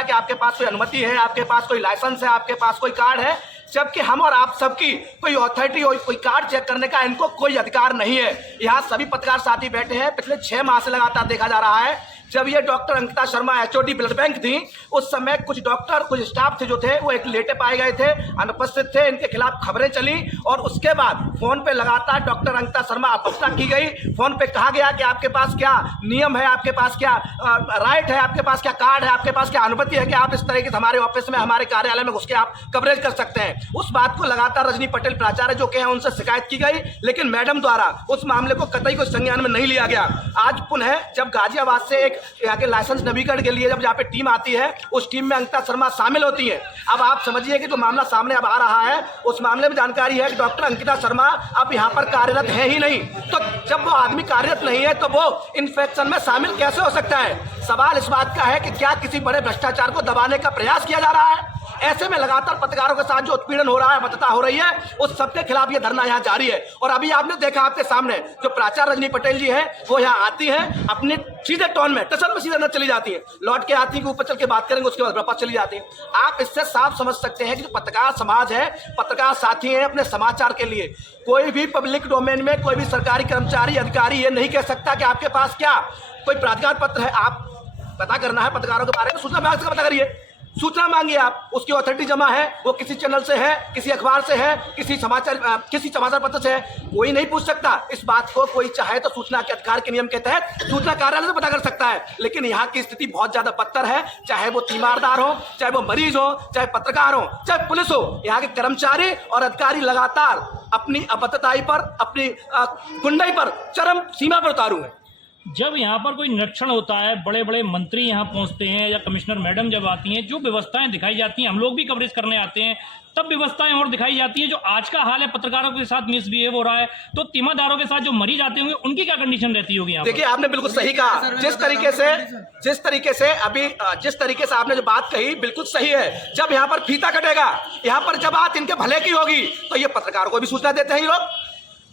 कि आपके पास कोई अनुमति है, आपके पास कोई लाइसेंस है, आपके पास कोई कार्ड है, जबकि हम और आप सबकी कोई अथॉरिटी हो, कोई कार्ड चेक करने का इनको कोई अधिकार नहीं है। यहाँ सभी पत्रकार साथी बैठे हैं, पिछले 6 माह से लगातार देखा जा रहा है। जब ये doctor Ankita Sharma HOD blood bank थी, उस समय कुछ डॉक्टर, कुछ स्टाफ थे जो थे वो एक लेटे पाए गए थे, अनुपस्थित थे, इनके खिलाफ खबरें चली और उसके बाद फोन पे लगातार डॉक्टर अंकिता शर्मा अपस्था की गई। फोन पे कहा गया कि आपके पास क्या नियम है, आपके पास क्या राइट है, आपके पास क्या कार्ड है, आपके पास क्या अनुमति है कि आप इस तरीके से हमारे ऑफिस में, हमारे कार्यालय में घुस के आप कवरेज कर सकते हैं। उस बात को लगातार रजनी पटेल प्राचार्य जो के हैं उनसे शिकायत की गई, लेकिन मैडम द्वारा उस मामले को कतई कोई संज्ञान में नहीं लिया गया। आज पुनः जब गाजियाबाद से एक यहाँ के लाइसेंस नवीकरण के लिए जब यहाँ पे टीम आती है, उस टीम में अंकिता शर्मा शामिल होती है। अब आप समझिए कि जो मामला सामने अब आ रहा है, उस मामले में जानकारी है कि डॉक्टर अंकिता शर्मा अब यहाँ पर कार्यरत है ही नहीं। तो जब वो आदमी कार्यरत नहीं है तो वो इन्फेक्शन में शामिल कैसे हो सकता है? सवाल इस बात का है कि क्या किसी बड़े भ्रष्टाचार को दबाने का प्रयास किया जा रहा है? ऐसे में लगातार पत्रकारों के साथ जो उत्पीड़न हो रहा है, मतता हो रही है, उस सबके खिलाफ ये धरना यहाँ जारी है। और अभी आपने देखा आपके सामने जो प्राचार्य रजनी पटेल जी हैं, वो यहाँ आती हैं, अपने सीधे टोन में टसल में सीधे न चली जाती है, लौट के आती है कि ऊपर चल के बात करेंगे, उसके बाद वापस चली जाती है। आप इससे साफ समझ सकते हैं कि जो पत्रकार समाज है, पत्रकार साथी हैं, अपने समाचार के लिए कोई भी पब्लिक डोमेन में कोई भी सरकारी कर्मचारी, अधिकारी ये नहीं कह सकता कि आपके पास क्या कोई प्राधिकार पत्र है। आप पता करना है पत्रकारों के बारे में, सूचना विभाग से पता करिए, सूचना मांगिए आप, उसकी अथॉरिटी जमा है, वो किसी चैनल से है, किसी अखबार से है, किसी समाचार पत्र से है, कोई नहीं पूछ सकता। इस बात को कोई चाहे तो सूचना के अधिकार के नियम के तहत सूचना कार्यालय से पता कर सकता है। लेकिन यहाँ की स्थिति बहुत ज्यादा बदतर है, चाहे वो तीमारदार हो, चाहे वो मरीज हो, चाहे पत्रकार हो, चाहे पुलिस हो, यहाँ के कर्मचारी और अधिकारी लगातार अपनी अपतताई पर, अपनी गुंडाई पर चरम सीमा पर उतारू है। जब यहाँ पर कोई निरीक्षण होता है, बड़े बड़े मंत्री यहाँ पहुँचते हैं या कमिश्नर मैडम जब आती हैं, जो व्यवस्थाएं दिखाई जाती हैं, हम लोग भी कवरेज करने आते हैं, तब व्यवस्थाएं और दिखाई जाती है। जो आज का हाल है, पत्रकारों के साथ मिसबिहेव हो रहा है, तो तीमारदारों के साथ जो मरीज आते होंगे उनकी क्या कंडीशन रहती होगी? देखिए, आपने बिल्कुल सही कहा। जिस तरीके से आपने जो बात कही बिल्कुल सही है। जब यहाँ पर फीता कटेगा, यहाँ पर जब बात इनके भले की होगी, तो ये पत्रकारों को भी सूचना देते हैं ये लोग,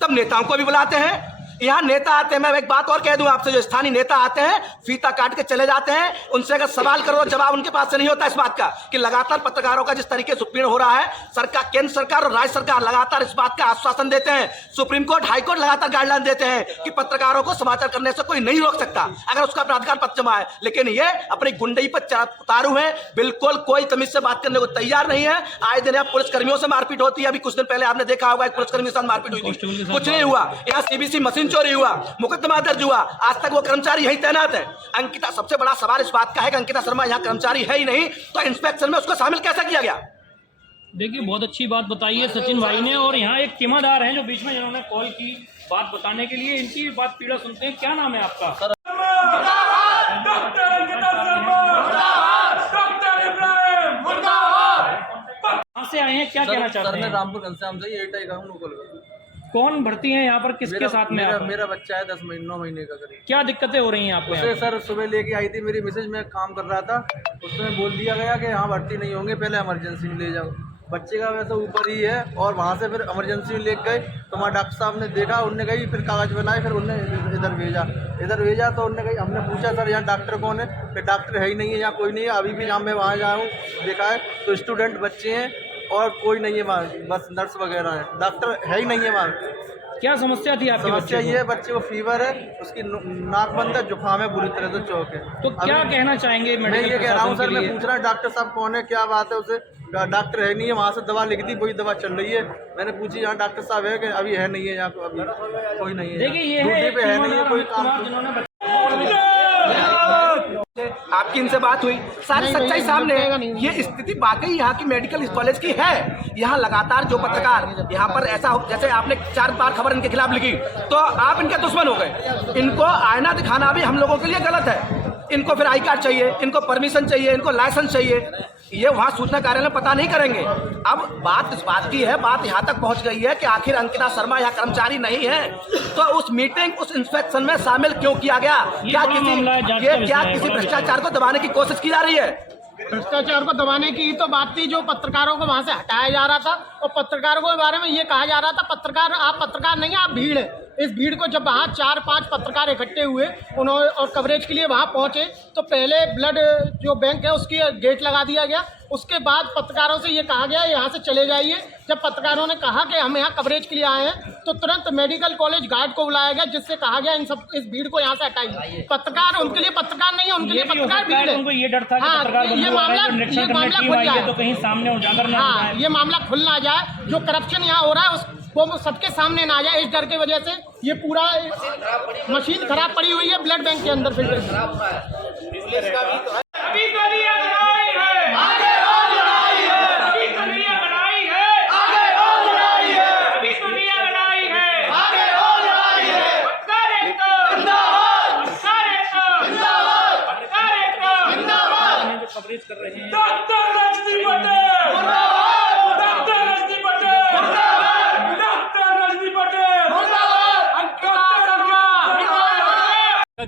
तब नेताओं को भी बुलाते हैं। यहाँ नेता आते हैं, मैं एक बात और कह दूं आपसे, जो स्थानीय नेता आते हैं फीता काट के चले जाते हैं, उनसे अगर सवाल करो जवाब उनके पास से नहीं होता इस बात का कि लगातार पत्रकारों का जिस तरीके से उत्पीड़न हो रहा है, सरकार, केंद्र सरकार और राज्य सरकार लगातार इस बात का आश्वासन देते हैं, सुप्रीम कोर्ट, हाई कोर्ट लगातार गाइडलाइन देते हैं कि पत्रकारों को समाचार करने से कोई नहीं रोक सकता अगर उसका प्राधिकार पत्र जमा है। लेकिन ये अपनी गुंडई पर उतारू है, बिल्कुल कोई तमीज से बात करने को तैयार नहीं है। आए दिन यहाँ पुलिसकर्मियों से मारपीट होती है। अभी कुछ दिन पहले आपने देखा होगा एक पुलिसकर्मी के साथ मारपीट हुई थी, कुछ नहीं हुआ। यहाँ सीबीसी मशीन चोरी हुआ, मुकदमा दर्ज हुआ, आज तक वो कर्मचारी यही तैनात है। अंकिता, सबसे बड़ा सवाल इस बात का है कि अंकिता शर्मा यहाँ कर्मचारी है ही नहीं, तो इंस्पेक्शन में उसको शामिल कैसे किया गया? देखिए, बहुत अच्छी बात बताई है सचिन भाई ने। और यहाँ एक तीमारदार हैं जो बीच में जिन्होंने कॉल की बात बताने के लिए, इनकी भी बात पीड़ा सुनते हैं। क्या नाम है आपका? कहाँ से आए हैं, क्या कहना चाहते हैं? रामपुर घनश्याम से, एटाई का हूँ। कौन भर्ती है यहाँ पर, किसके साथ में? मेरा बच्चा है 9 महीने का करीब। क्या दिक्कतें हो रही हैं आपको? उसे सर सुबह लेके आई थी मेरी मिसेज, में काम कर रहा था, उसमें बोल दिया गया कि यहाँ भर्ती नहीं होंगे, पहले इमरजेंसी में ले जाओ। बच्चे का वैसे ऊपर ही है, और वहाँ से फिर इमरजेंसी में ले गए तो वहाँ डॉक्टर साहब ने देखा, उनने कही, फिर कागज बनाए, फिर उनने इधर भेजा तो उनने कही, हमने पूछा सर यहाँ डॉक्टर कौन है? फिर डॉक्टर है ही नहीं है, यहाँ कोई नहीं है। अभी भी जहाँ मैं वहाँ जाऊँ देखा है तो स्टूडेंट बच्चे हैं और कोई नहीं है वहाँ, बस नर्स वगैरह है, डॉक्टर है ही नहीं है वहाँ। क्या समस्या थी आपकी? समस्या ये है, बच्चे को फीवर है, उसकी नाक बंद है, जुकाम है, बुरी तरह से चौक है। तो क्या कहना चाहेंगे? मैं ये कह रहा हूँ सर, मैं पूछ रहा डॉक्टर साहब कौन है, क्या बात है? उसे डॉक्टर है नहीं है, वहाँ से दवा लिख दी, वही दवा चल रही है। मैंने पूछी यहाँ डॉक्टर साहब है कि अभी है नहीं है, यहाँ अभी कोई नहीं है। देखिए, ये है नहीं है कोई काम। आपकी इनसे बात हुई, सारी सच्चाई सामने है। ये स्थिति वाकई यहाँ की मेडिकल कॉलेज की है। यहाँ लगातार जो पत्रकार यहाँ पर ऐसा जैसे आपने 4 बार खबर इनके खिलाफ लिखी तो आप इनके दुश्मन हो गए। इनको आईना दिखाना भी हम लोगों के लिए गलत है। इनको फिर आई कार्ड चाहिए, इनको परमिशन चाहिए, इनको लाइसेंस चाहिए। ये वहाँ सूचना कार्यालय में पता नहीं करेंगे। अब बात इस बात की है, बात यहाँ तक पहुँच गई है कि आखिर अंकिता शर्मा यहाँ कर्मचारी नहीं है तो उस मीटिंग, उस इंस्पेक्शन में शामिल क्यों किया गया? क्या किसी भ्रष्टाचार को दबाने की कोशिश की जा रही है? भ्रष्टाचार को दबाने की तो बात थी, जो पत्रकारों को वहां से हटाया जा रहा था और पत्रकारों के बारे में ये कहा जा रहा था पत्रकार, आप पत्रकार नहीं, आप भीड़ है। इस भीड़ को जब वहाँ 4-5 पत्रकार इकट्ठे हुए उन्होंने और कवरेज के लिए वहाँ पहुँचे तो पहले ब्लड जो बैंक है उसकी गेट लगा दिया गया। उसके बाद पत्रकारों से ये कहा गया यहाँ से चले जाइए। जब पत्रकारों ने कहा कि हम यहाँ कवरेज के लिए आए हैं तो तुरंत मेडिकल कॉलेज गार्ड को बुलाया गया, जिससे कहा गया इस भीड़ को यहाँ से हटाइए। पत्रकार उनके लिए पत्रकार नहीं है, उनके लिए पत्रकार भीड़ है। उनको ये डर था कि पत्रकार ये मामला खुल जाए तो कहीं सामने उजागर ना हो जाए। ये मामला खुल ना जाए, जो करप्शन यहाँ हो रहा है वो सबके सामने ना आ जाए। इस डर की वजह से ये पूरा मशीन खराब पड़ी हुई है ब्लड बैंक के अंदर फिल्टर। कवरेज कर रहे हैं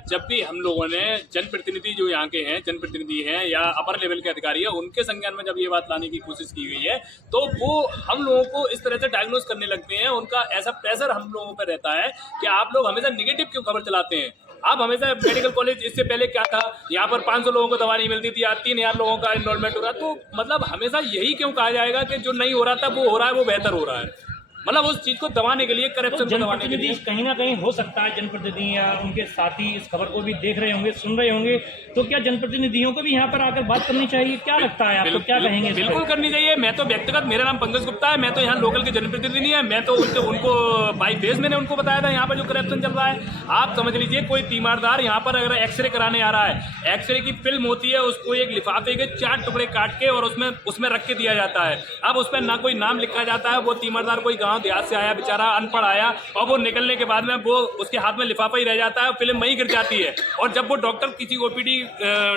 जब भी हम लोगों ने जनप्रतिनिधि जो यहाँ के हैं, जनप्रतिनिधि हैं या अपर लेवल के अधिकारी हैं, उनके संज्ञान में जब ये बात लाने की कोशिश की गई है तो वो हम लोगों को इस तरह से डायग्नोस करने लगते हैं। उनका ऐसा प्रेशर हम लोगों पर रहता है कि आप लोग हमेशा निगेटिव क्यों खबर चलाते हैं। आप हमेशा मेडिकल कॉलेज, इससे पहले क्या था, यहाँ पर 500 लोगों को दवा नहीं मिलती थी, आज 3000 लोगों का एनरोलमेंट हो रहा है। तो मतलब हमेशा यही क्यों कहा जाएगा कि जो नहीं हो रहा था वो हो रहा है, वो बेहतर हो रहा है। मतलब उस चीज को दबाने के लिए, करप्शन को दबाने के लिए कहीं ना कहीं हो सकता है जनप्रतिनिधि या उनके साथी इस खबर को भी देख रहे होंगे, सुन रहे होंगे, तो क्या जनप्रतिनिधियों को भी यहाँ पर आकर बात करनी चाहिए? क्या लगता है आपको, क्या कहेंगे? बिल्कुल करनी चाहिए। मैं तो व्यक्तिगत, मेरा नाम पंकज गुप्ता है, मैं तो यहाँ लोकल के जनप्रतिनिधि नहीं है। मैं तो उनको बाई फेस मैंने उनको बताया था यहाँ पर जो करप्शन चल रहा है। आप समझ लीजिए कोई तीमारदार यहाँ पर अगर एक्सरे कराने आ रहा है, एक्सरे की फिल्म होती है, उसको एक लिफाफे के 4 टुकड़े काट के और उसमें रख के दिया जाता है। अब उस पर ना कोई नाम लिखा जाता है। वो तीमारदार कोई गाँव देहात से आया, बेचारा अनपढ़ आया, और वो निकलने के बाद में वो उसके हाथ में लिफाफा ही रह जाता है, फिल्म वहीं गिर जाती है। और जब वो डॉक्टर किसी ओपीडी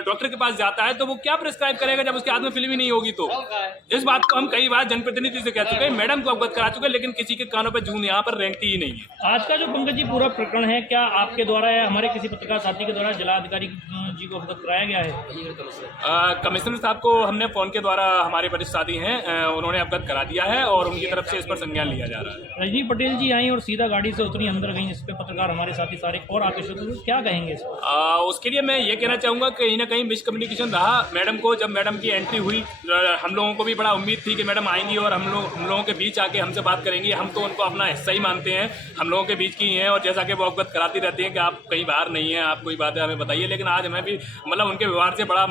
डॉक्टर के पास जाता है तो वो क्या प्रिस्क्राइब करेगा जब उसके हाथ में फिल्म ही नहीं होगी? तो इस बात को हम कई बार जनप्रतिनिधि से कह चुके हैं, मैडम को अवगत करा चुके हैं, लेकिन किसी के कानों पर जून यहाँ पर रेंगती ही नहीं है। आज का जो पंकज जी पूरा प्रकरण है, क्या आपके द्वारा या हमारे किसी पत्रकार साथी के द्वारा जिलाधिकारी जी को अवगत कराया गया है? कमिश्नर साहब को हमने फोन के द्वारा, हमारे वरिष्ठ साथी हैं, उन्होंने अवगत करा दिया है और उनकी तरफ से इस पर संज्ञान लिया जा रहा है। रजनी पटेल जी आई और सीधा गाड़ी से उतरी, अंदर गई, इस पे पत्रकार हमारे साथी सारे और आकर्षित हुए, क्या कहेंगे इस पर? उसके लिए मैं ये कहना चाहूँगा कहीं ना कहीं मिसकम्युनिकेशन रहा मैडम को। जब मैडम की एंट्री हुई, हम लोगों को भी बड़ा उम्मीद थी कि मैडम आएंगी और हम लोगों के बीच आके हमसे बात करेंगी। हम तो उनको अपना हिस्सा ही मानते हैं, हम लोगों के बीच की ही हैं, और जैसा कि वो अवगत कराती रहती हैं कि आप कहीं बाहर नहीं हैं, आप कोई बात है हमें बताइए। लेकिन आज हमें भी मतलब उनके व्यवहार से बड़ा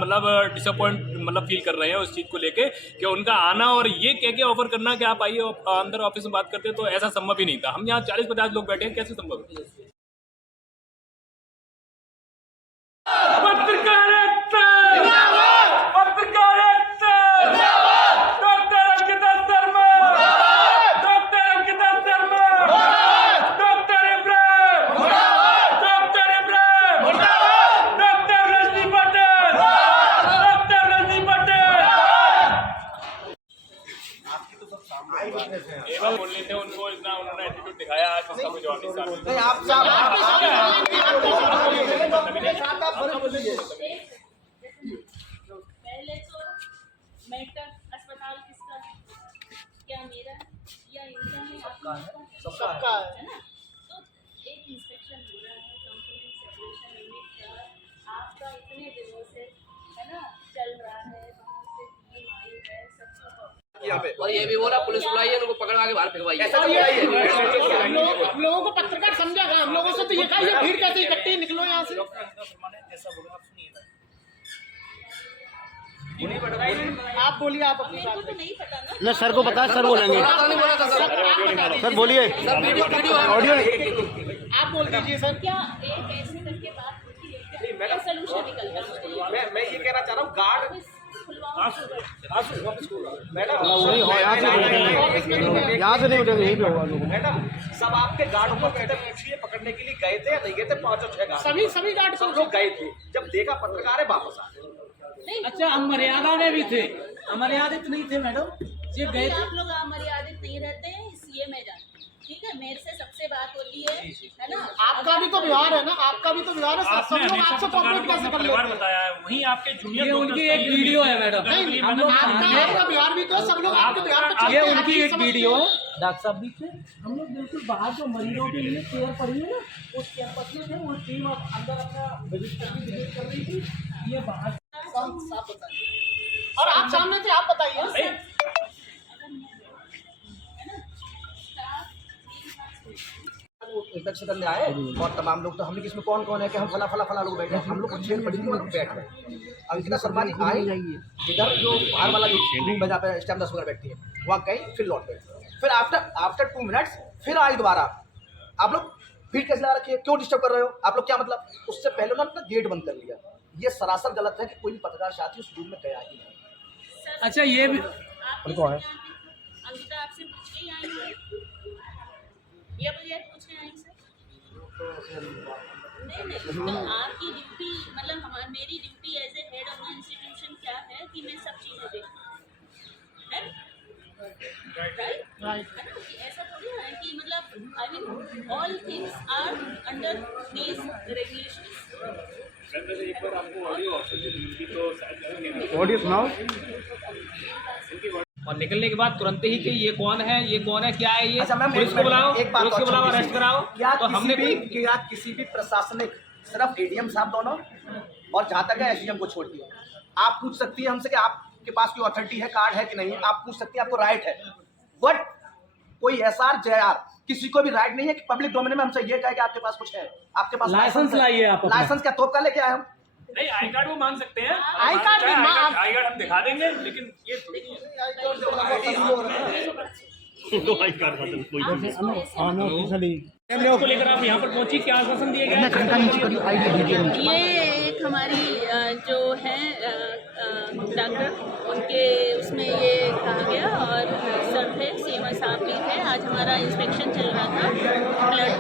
डिसअपॉइंट फील कर रहे हैं उस चीज़ को लेके कि उनका आना और ये कह के ऑफर करना कि आप आइए अंदर ऑफिस में बात करते हैं, तो ऐसा संभव ही नहीं था। हम यहाँ 40-50 लोग बैठे हैं, कैसे संभव है? बोलने थे उनको, इतना उन्होंने एटीट्यूड दिखाया, आज उसका कोई जवाब नहीं। पहले तो मेडिकल अस्पताल किसका है? क्या मेरा या इनका है? सबका है ना। तो एक इंस्पेक्शन हो रहा है, कंपोनेंट सेपरेशन यूनिट का आपका इतने दिनों से है ना चल रहा है, वहाँ से टीम आई है, सबको और ये भी बोला पुलिस बुलाइए, उनको पकड़वा के बाहर फेंकवाइए। हम लोगों को पत्रकार समझेगा, हम लोगों से तो ये कहा भीड़ कैसे इकट्ठी, निकलो यहाँ से। आप बोलिए, आप अपनी बात तो नहीं पता ना। न सर को पता, सर बोलेंगे। सर बोलिए, ऑडियो आप बोल दीजिए सर। क्या एक ऐसे करके बात होती है, क्या सोल्यूशन निकलता है? मैं ये कहना चाह रहा हूँ, गार्ड यहाँ से नहीं उठेंगे, यहीं पे होगा लोग। मैडम, सब आपके गार्ड को कहते पूछिए पकड़ने के लिए गए थे या नहीं गए थे? 5 और 6 गार्ड, सभी गार्ड सब लोग गए थे। जब देखा पत्रकार है, वापस आ गए। अच्छा, हम मर्यादा में भी थे। हमारे आदत नहीं थे मैडम, ये गए थे। आप लोग अमर्यादित नहीं रहते हैं, इसलिए मैं जानती हूँ। ठीक है, मेरे से सबसे बात होती है ना। आपका भी तो व्यवहार है ना, आपका भी तो व्यवहार है, सब आपने लोग हमेशा आपसे पत्रकारों कॉपरेट को कैसे अपना कर परिवार लेते हैं? बताया है, वहीं आपके जूनियर ये उनकी एक वीडियो है मैडम, नहीं, हम लोग आपका व्यवहार भी तो है, सब लोग आपके व्यवहार पे चलते ये हैं, उनकी आप एक समझते वीडियो हैं। है। डॉक्टर साहब भी थे, हम लोग बिल्कुल बाहर जो मरीजों के लिए केयर पड़ी है ना, उस कैंपस में थे, वो टीम अंदर अपना विजिट कर रही थी, ये बाहर और आप सामने थे, आप बताइए। इंस्पेक्शन करने आए और तमाम लोग, तो हमने इसमें कौन कौन है कि हम फला फला फला लोग बैठे हैं, हम लोग को छेड़ पड़ी थी, वो लोग बैठ गए। अंकिता शर्मा जी आई इधर जो बाहर वाला जो रूम है जहाँ पे स्टैम्प 10 वगैरह बैठती है, वहाँ गई, फिर लौट गए। फिर आफ्टर 2 मिनट्स फिर आई दोबारा। आप लोग भीड़ कैसे लगा रखी है, क्यों डिस्टर्ब कर रहे हो, आप लोग क्या मतलब? उससे पहले उन्होंने अपना गेट बंद कर लिया। ये सरासर गलत है कि कोई भी पत्रकार साथी उस रूम में गया ही नहीं। अच्छा ये भी अंकिता आपसे पूछ के ही आई है या बगैर पूछ के आई सर? नहीं, तो आपकी ड्यूटी मतलब मेरी duty as a head of the institution क्या है कि मैं सब चीज़ें देखूँ, है राइट? ऐसा थोड़ी ना है कि मतलब I mean all things are under these regulations. Audio सुनाओ। और निकलने के बाद तुरंत ही कि ये कौन है, क्या है ये, अच्छा मैम, पुलिस को बुलाओ, एक बात पुलिस को बुलाओ, अरेस्ट कराओ। क्या तो हमने किसी भी प्रशासनिक, सिर्फ एडीएम साहब दोनों और जहाँ तक है एसडीएम को छोड़ दिया, आप पूछ सकती है हमसे कि आपके पास कोई अथॉरिटी है, कार्ड है कि नहीं, आप पूछ सकती है, आपको राइट है। बट कोई एसआर जेआर किसी को भी राइट नहीं है कि पब्लिक डोमेन में हमसे ये कहे कि आपके पास कुछ है, आपके पास लाइसेंस लाइए आप अपना। लाइसेंस क्या तोप का लेके आए हम? नहीं, आई कार्ड वो मांग सकते हैं, आई कार्ड भी मांग- आई कार्ड हम दिखा देंगे, लेकिन ये को लेकर आप यहाँ पर पहुंची, क्या आश्वासन दिया गया? ये एक हमारी जो है डॉक्टर, उनके उसमें ये कहा गया, और सर थे, सीएमओ साहब भी थे। आज हमारा इंस्पेक्शन चल रहा था ब्लड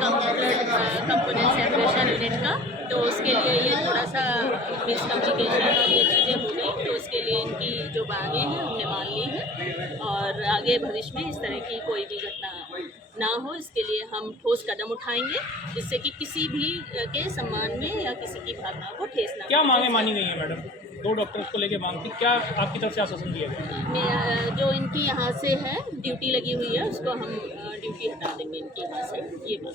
कंपोनेंट सेपरेशन यूनिट का, तो उसके लिए ये थोड़ा सा मिसकम्युनिकेशन और ये चीज़ें हो गई, तो उसके लिए इनकी जो मांगें हैं हमने मान ली हैं, और आगे भविष्य में इस तरह की कोई भी घटना ना हो, इसके लिए हम ठोस कदम उठाएंगे, जिससे कि किसी भी के सम्मान में या किसी की भावना को ठेस ना। क्या मांगे मानी गई है मैडम? 2 डॉक्टर्स को लेकर मांग थी, क्या आपकी तरफ से आश्वासन दिया गया? जो इनकी यहाँ से है ड्यूटी लगी हुई है, उसको हम ड्यूटी हटा देंगे इनकी यहाँ से, ये बात।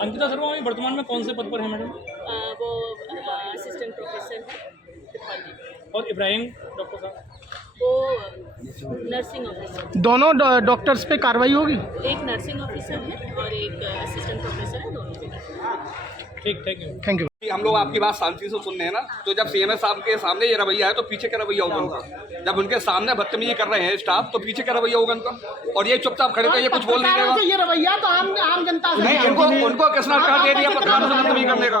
अंकिता शर्मा अभी वर्तमान में कौन से पद पर है मैडम? वो असिस्टेंट प्रोफेसर है पैथोलॉजी, और इब्राहिम डॉक्टर साहब? वो नर्सिंग ऑफिसर। दोनों डॉक्टर्स पे कार्रवाई होगी? एक नर्सिंग ऑफिसर है और एक असिस्टेंट प्रोफेसर है, दोनों पे। ठीक, थैंक यू। हम लोग आपकी बात शांति से सुन रहे हैं ना, तो जब सीएमएस साहब के सामने ये रवैया है तो पीछे क्या रवैया होगा उनका? जब उनके सामने बदतमीजी कर रहे हैं स्टाफ, तो पीछे क्या रवैया होगा उनका? और ये चुपचाप खड़े थे, ये कुछ बोल नहीं पत्रकारों से रहे। ये रवैया तो आम जनता से नहीं, उनको किसने अधिकार दे दिया पत्रकारों से बदतमीजी करने का?